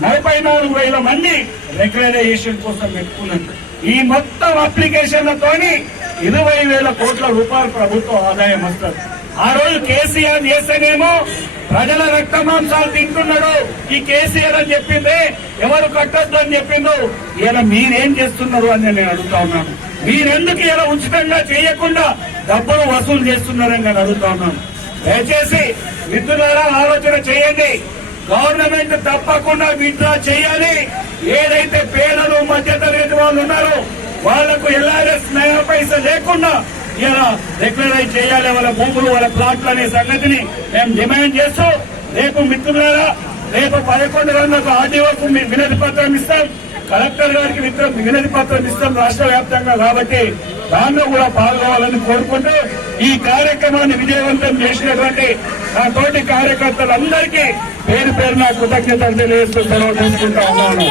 44,000 మంది రెగ్యులరైజేషన్ కోసం పెట్టుకున్నారు. ఈ మొత్తం అప్లికేషన్లతోని 20,000 కోట్ల రూపాయలు ప్రభుత్వ ఆదాయం వస్తుంది. ఆ రోజు కేసీఆర్ చేస్తేనేమో ప్రజల రక్త మాంసాలు తింటున్నాడు ఈ కేసీఆర్ అని చెప్పింది, ఎవరు కట్టొద్దు అని చెప్పిండు. ఇలా మీరేం చేస్తున్నారు అని నేను అడుగుతా ఉన్నాను. మీరెందుకు ఇలా ఉచితంగా చేయకుండా డబ్బులు వసూలు చేస్తున్నారని నేను అడుగుతా ఉన్నాను. దయచేసి మిత్రులారా ఆలోచన చేయండి. గవర్నమెంట్ తప్పకుండా విత్డ్రా చేయాలి. ఏదైతే పేదలు మధ్యతరగతి వాళ్ళు ఉన్నారో వాళ్లకు ఎల్ఆర్ఎస్ నయా పైసా లేకుండా ఇలా రెగ్యులరైజ్ చేయాలి వాళ్ళ భూములు వాళ్ళ ప్లాట్లు అనే సంగతిని మేము డిమాండ్ చేస్తూ రేపు మిత్రులారా రేపు 11 గంటలకు ఆర్డీఓకు వినతి పత్రం ఇస్తాం, కలెక్టర్ గారికి వినతి పత్రం ఇస్తాం రాష్ట్ర వ్యాప్తంగా. కాబట్టి దానిలో కూడా పాల్గొవాలని కోరుకుంటూ ఈ కార్యక్రమాన్ని విజయవంతం చేసినటువంటి నా తోటి కార్యకర్తలందరికీ పేరు పేరున కృతజ్ఞతలు తెలియజేస్తూ సెలవు తీసుకుంటా ఉన్నాను.